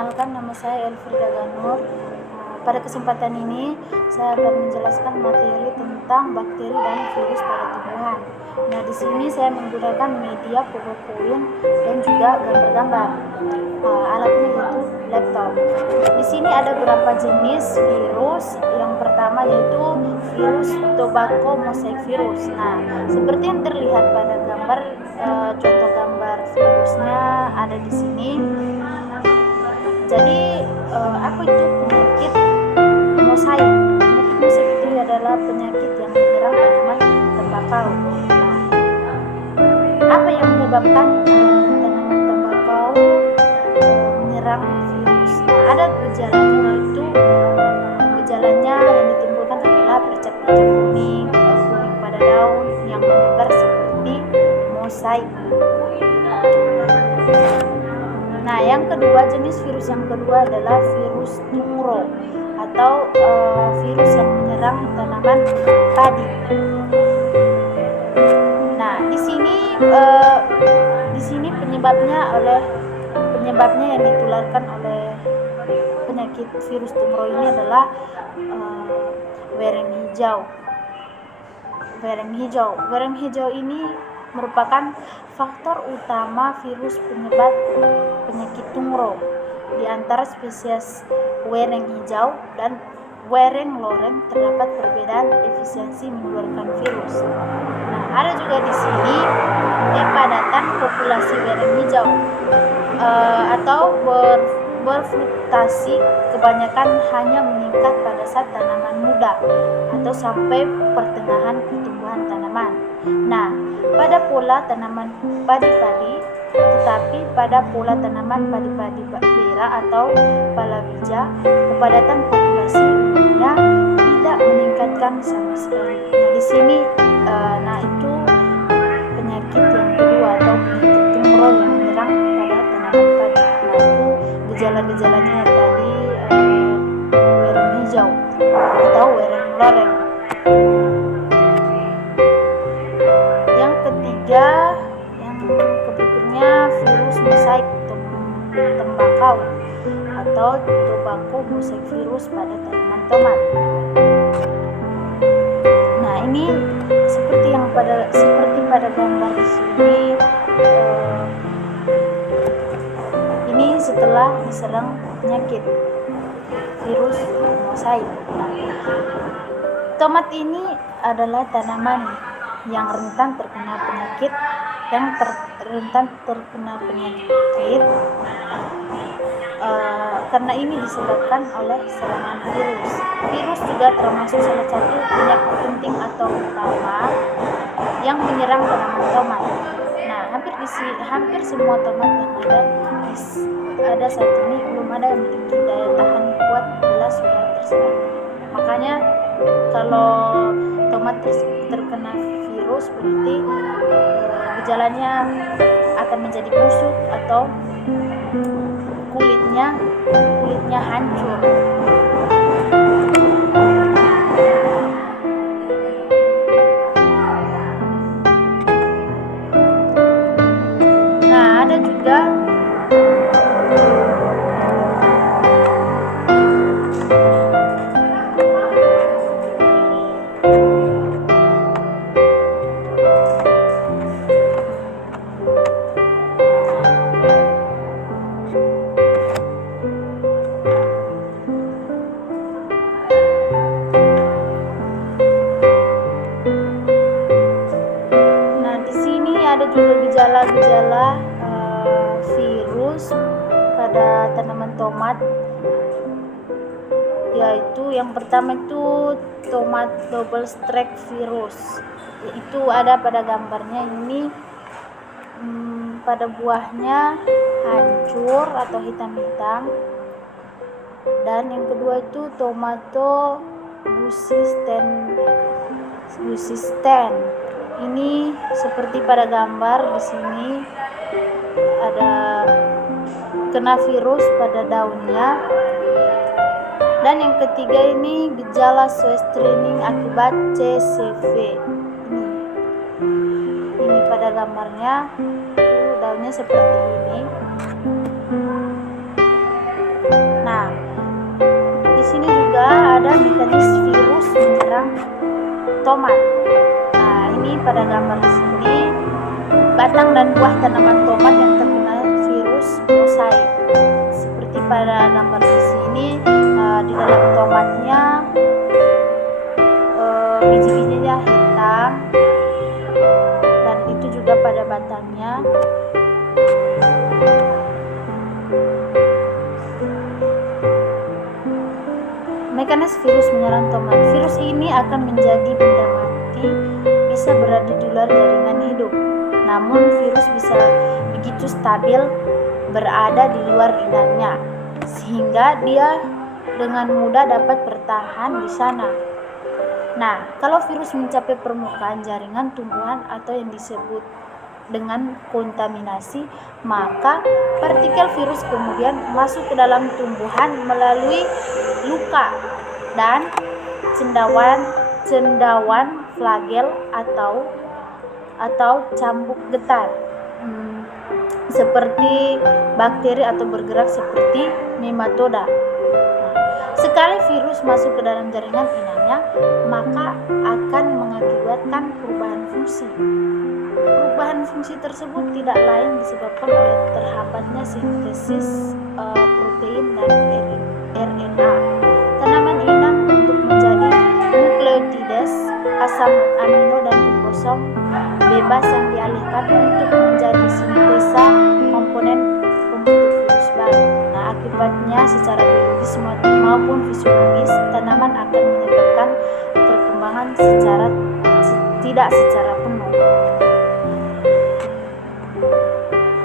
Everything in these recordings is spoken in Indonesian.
Perkenalkan, nama saya Elfrida Ganur. Pada kesempatan ini saya akan menjelaskan materi tentang bakteri dan virus pada tumbuhan. Nah, di sini saya menggunakan media PowerPoint dan juga gambar-gambar. Alatnya yaitu laptop. Di sini ada beberapa jenis virus. Yang pertama yaitu virus tobacco mosaic virus. Nah, seperti yang terlihat pada gambar, contoh gambar virusnya ada di sini. Jadi apa itu penyakit mosaik? Penyakit mosaik itu adalah penyakit yang menyerang tanaman tembakau. Nah, apa yang menyebabkan tanaman tembakau menyerang virus? Nah, ada gejalanya, yaitu gejalanya yang ditimbulkan adalah bercak-bercak kuning pada daun yang menyebar seperti mosaik. Nah, yang kedua, jenis virus yang kedua adalah virus tungro atau virus yang menyerang tanaman padi. Nah, di sini penyebabnya yang ditularkan oleh penyakit virus tungro ini adalah wereng hijau. Wereng hijau ini merupakan faktor utama virus penyebab penyakit tungro. Di antara spesies wereng hijau dan wereng loreng terdapat perbedaan efisiensi menularkan virus. Nah, ada juga di sini kepadatan populasi wereng hijau atau berfluktuasi, kebanyakan hanya meningkat pada saat tanaman muda atau sampai pertengahan pertumbuhan tanaman. Nah, pada pola tanaman padi-padi, tetapi pada pola tanaman padi-padi bera atau palawija, kepadatan populasi umumnya tidak meningkatkan sama sekali. Nah, di sini itu penyakit yang kedua atau penyakit tungro yang menyerang pada tanaman padi. Nah, itu gejala-gejalanya yang tadi wereng hijau atau wereng loreng. Yang ketiga, yang berikutnya virus mosaik tembakau atau tobacco mosaic virus pada tanaman tomat. Nah, ini seperti pada gambar di sini. Ini setelah diserang penyakit virus mosaik. Nah, tomat ini adalah tanaman yang rentan terkena penyakit, karena ini disebabkan oleh serangan virus. Virus juga termasuk salah satu penyakit penting atau utama yang menyerang tanaman tomat. Nah, hampir semua tomat yang ada saat ini belum ada yang memiliki daya tahan kuat bila sudah terserang. Makanya kalau tomat terkena virus, berarti gejalanya akan menjadi busuk atau kulitnya hancur. Nah, ada juga gejala-gejala virus pada tanaman tomat, yaitu yang pertama itu tomat double strike virus. Itu ada pada gambarnya ini, pada buahnya hancur atau hitam-hitam. Dan yang kedua itu tomato busisten. Ini seperti pada gambar di sini, ada kena virus pada daunnya. Dan yang ketiga ini gejala soil straining akibat CCV. Ini pada gambarnya daunnya seperti ini. tomat. Nah, ini pada gambar di sini batang dan buah tanaman tomat yang terkena virus mosaik. Seperti pada gambar di sini, di dalam tomatnya biji-bijinya hitam, dan itu juga pada batangnya. Mekanisme virus menyerang tomat. Virus ini akan menjadi benda mati, bisa berada di luar jaringan hidup. Namun virus bisa begitu stabil berada di luar inangnya, sehingga dia dengan mudah dapat bertahan di sana. Nah, kalau virus mencapai permukaan jaringan tumbuhan atau yang disebut dengan kontaminasi, maka partikel virus kemudian masuk ke dalam tumbuhan melalui luka dan cendawan flagel atau cambuk getah, seperti bakteri atau bergerak seperti nematoda. Sekali virus masuk ke dalam jaringan inangnya, maka akan mengakibatkan perubahan fungsi. Perubahan fungsi tersebut tidak lain disebabkan oleh terhambatnya sintesis protein dan RNA tanaman inang untuk menjadi nukleotides, asam amino dan ribosom bebas yang dialihkan untuk menjadi sintesa komponen pembentuk virus baru. Nah, akibatnya secara biologis maupun fisiologis tanaman akan menyebabkan perkembangan tidak secara penuh.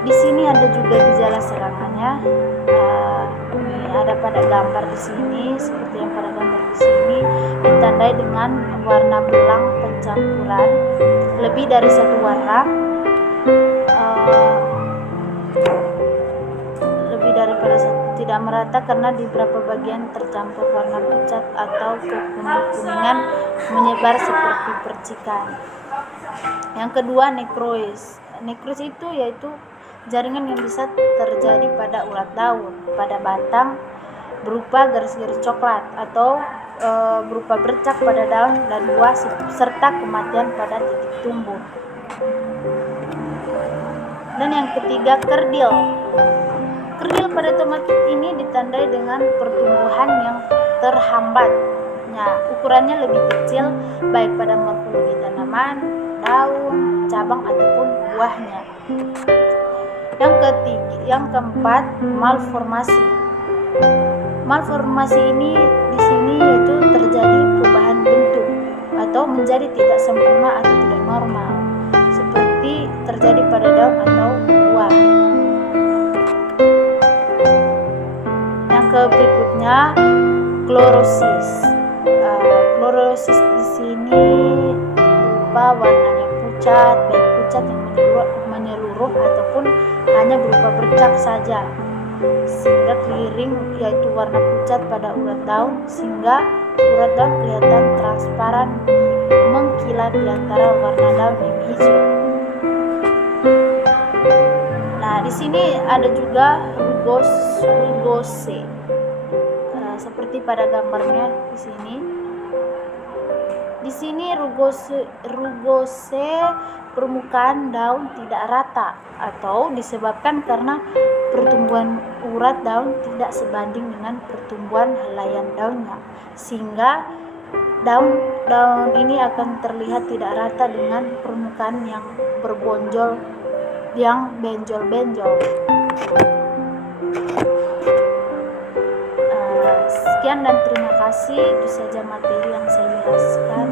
Di sini ada juga gejala serangannya. Ini ada pada gambar di sini, seperti yang pada gambar di sini, ditandai dengan warna belang pencampuran lebih dari satu warna, lebih daripada satu, tidak merata karena di beberapa bagian tercampur warna pucat atau kekuning-kuningan menyebar seperti percikan. Yang kedua, nekrosis. Nekrosis itu yaitu jaringan yang bisa terjadi pada urat daun, pada batang berupa garis-garis coklat, atau berupa bercak pada daun dan buah, serta kematian pada titik tumbuh. Dan yang ketiga, kerdil. Kerdil pada tomat ini ditandai dengan pertumbuhan yang terhambat. Nah, ukurannya lebih kecil baik pada morfologi tanaman, daun, cabang ataupun buahnya. Yang keempat, malformasi. Malformasi ini di sini yaitu terjadi perubahan bentuk atau menjadi tidak sempurna atau tidak normal, seperti terjadi pada daun atau buah. Yang berikutnya, klorosis. Klorosis di sini berupa warnanya pucat, baik pucat yang menyeluruh ataupun hanya berupa bercak saja, sehingga clearing yaitu warna pucat pada urat daun, sehingga urat daun kelihatan transparan mengkilat di antara warna daun yang hijau. Nah, di sini ada juga rugose, seperti pada gambarnya di sini. Di sini rugose permukaan daun tidak rata atau disebabkan karena pertumbuhan urat daun tidak sebanding dengan pertumbuhan helaian daunnya, sehingga daun ini akan terlihat tidak rata dengan permukaan yang berbonjol, yang benjol-benjol. Sekian dan terima kasih. Itu saja materi yang saya jelaskan.